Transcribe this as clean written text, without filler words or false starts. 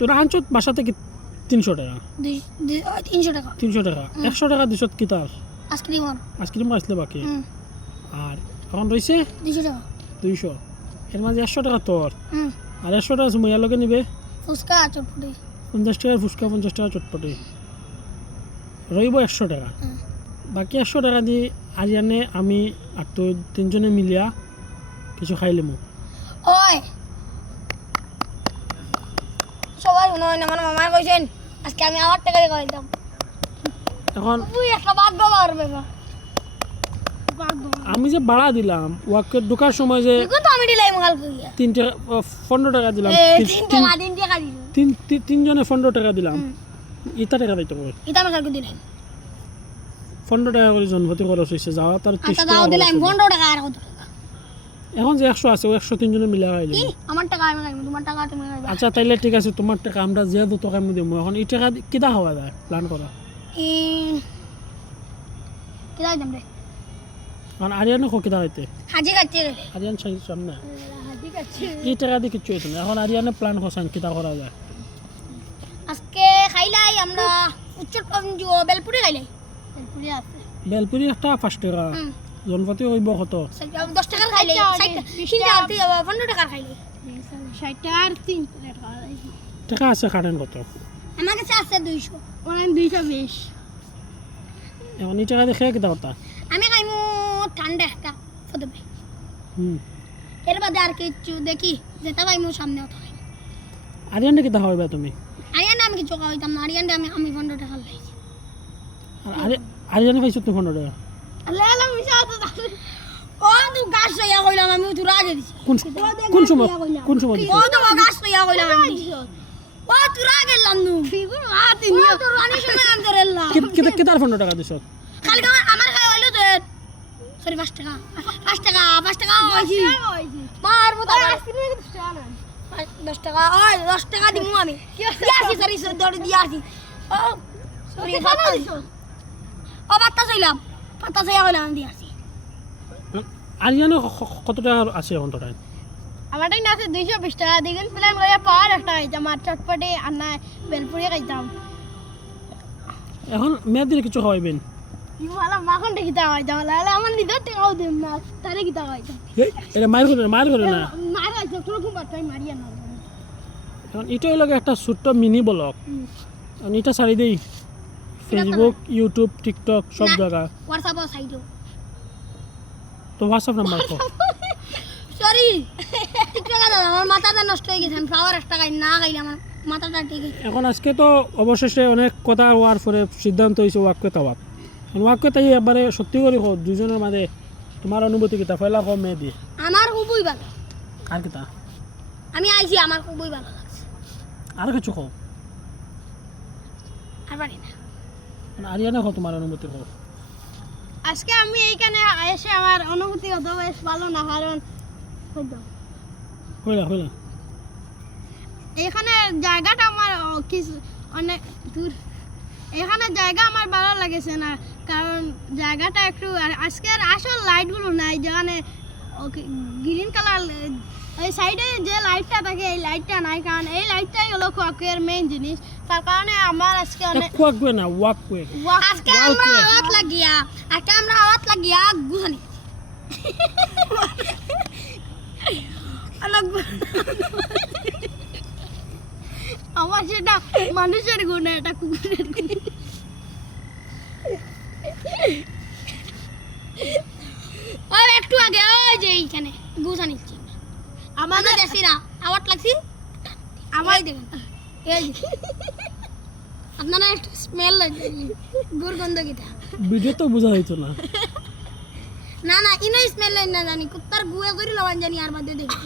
তোরা আনছত বাসা থেকে 300 টাকা 300 টাকা 300 টাকা 100 টাকা দিছত কি তার আইসক্রিম আসলে বাকি আর এখন রয়েছে 200 টাকা 200 এর মাঝে 100 টাকা তোর আর 100 টাকা সুমাইয়ার লগে নিবে ফুচকা চটপটি 50 টাকার ফুচকা 50 টাকা চটপটি রইব 100 টাকা বাকি 100 টাকা দিয়ে আরিয়ানে আমি আর তো তিনজনে মিলিয়া কিছু খাইলাম ওই সবাই শুনুন আমার মামা কইছেন আজকে আমি আমার টাকা দিয়ে খাইতাম এখন তুই একটা বাদ বাবা আর বাবা আমি যে ভাড়া দিলাম ওয়াকে ঢোকার সময় যে দেখুন তো আমি দিলাম কাল কইয়া 3 টাকা 15 টাকা দিলাম 3 টাকা দিল তিনজনে 15 টাকা দিলাম ইটা টাকা দিতে হবে এটা আমি কালকে দিলাম 15 টাকা করে জনপতি খরচ হয়েছে যাওয়া তার 30 আচ্ছা টাকা দাও দিলাম খরচ হয়েছে। 15 টাকা আর কত টাকা এখন যে 100 আছে ওই 100 তিনজনে মিলে খাইলাম কি আমার টাকা আমি খাইব তোমার টাকা তুমি খাইবা আচ্ছা তাইলে ঠিক আছে তোমার টাকা আমরা যেহেতু টাকা আমি দিব এখন এই টাকা কিটা হওয়া যায় প্ল্যান করা কি দাও দেন রে কারণ আরিয়ানো কিটা হইতে হাজি কাটতে গেলে আরিয়ান সামনে হাজি কাটছে এই টাকা দিয়ে কিচ্ছু হইতো না এখন আরিয়ানে প্ল্যান করছেন কিটা করা যায় আজকে খাইলাই আমরা উচ্চট বেলপুরি খাইলাই বেলপুরি আছে বেলপুরি একটা 5 টাকা জনপতি হইব কত 10 টাকার খাইলাই 15 টাকার খাইলাই 60 টাকা আর 3 টাকা টাকা আছে কাটেন কত আমার কাছে আছে 200 ওখানে 220 এখন এই টাকা দিয়ে খেয়ে কিটা করতা আমি খাইমু ঠান্ডা একটা ফদবে এর বাদে আর কিছু দেখি যেটা খাইমু সামনে ওটা খাই আরিয়ানে কিটা হইবা তুমি আরিয়ান আমি কিছু খাইতাম না আরিয়ান আমি 15 টাকা লাইছি আর আরিয়ানে পাইছো তুমি 15 টাকা আল্লাহ আল্লাহ মিশা তো ও তুই গাছ হইয়া কইলাম আমি তুই রাগে দিছি কোন সময় ও তো গাছ হইয়া কইলাম আমি ও তুই রাগে লাম নু ফিগুর আতি নি তো রানি সময় আম ধরেলা কিটার 15 টাকা দিছো খালি আমার খাই হইলো তো সরি 5 টাকা 5 টাকা হইছি মার মতো আইসক্রিম 10 টাকা না 10 টাকা ওই 10 টাকা দিমু আমি দিয়াছি সরি দড়ি দিয়াছি ও সরি ও বাত্তা চাইলাম বাত্তা চাইয়া কইলাম আমি দিয়াছি আরিয়ানে কত টাকা আছে এখন তোর আমারটাই না আছে 220 টাকা দিগেন প্ল্যান করে পাওয়ার একটা খাইতাম আর চটপটি আর না বেলপুরি খাইতাম এখন মেয়েদের কিছু খাওয়াইবেন ইমালা মাখন দেখিতা খাইতাম লালে আমার নিদর টাকাও দেম না তারে কিতা খাইতাম এটা মার করে না মার খাইতো তোর খুব বাটাই মারিয়া না এখন এটাই লাগে একটা ছোট্ট মিনি ব্লগ আমি এটা ছাড়ি দেই ফেসবুক ইউটিউব টিকটক সব জায়গা হোয়াটসঅ্যাপও সাইডো তো হোয়াটসঅ্যাপ নাম্বার কো সরি টিকটক দাদা আমার মাথাটা নষ্ট হয়ে গেছে আমি পাওয়ার একটা খাই না খাইলে আমার মাথাটা ঠিক আছে এখন আজকে তো অবশেষে অনেক কথা হওয়ার পরে সিদ্ধান্ত হয়েছে ওয়াক্য তাওয়াত ওয়াক্য তাই একবারে সত্যি করে কো দুজনের মাঝে তোমার অনুভূতি কিতা ফেলা কম মেয়ে দিয়ে আমার খুবই ভালো আর কিতা আমি আইছি আমার খুবই ভালো লাগছে আর কিছু কো আর পারি না আরিয়ানা কো তোমার অনুভূতি কো আজকে আমি এইখানে এসে আমার অনুভূতি অত বেশ ভালো না কারণ হইলা এখানে জায়গাটা আমার কিছু অনেক দূর এখানে জায়গা আমার ভালো লাগেছে না কারণ জায়গাটা একটু আজকের আসল লাইটগুলো নাই যেখানে গ্রিন কালার এই সাইডে যে লাইটটা থাকে এই লাইটটা নাই কারণ এই লাইটটাই হলো কোয়াকের মেইন জিনিস তার কারণে আমার আজকে অনেক কোয়াকবে না ওয়াকওয়ে আজকে আমরা আওয়াজ লাগিয়া গুছানি আমার সেটা মানুষের গুণ এটা কুকুরের গুণ ওই একটু আগে ওই যে এইখানে গুছা নিচ্ছি আমাদের দেখছি না আওয়াজ লাগছি আমার দেখেন এই আপনারা একটু স্মেল লাগে দুর্গন্ধ কিটা ভিডিও তো বোঝা হইতো না না ইনো স্মেল না জানি কুত্তার গুয়ে করে লওয়ান জানি আর বাদে দেখি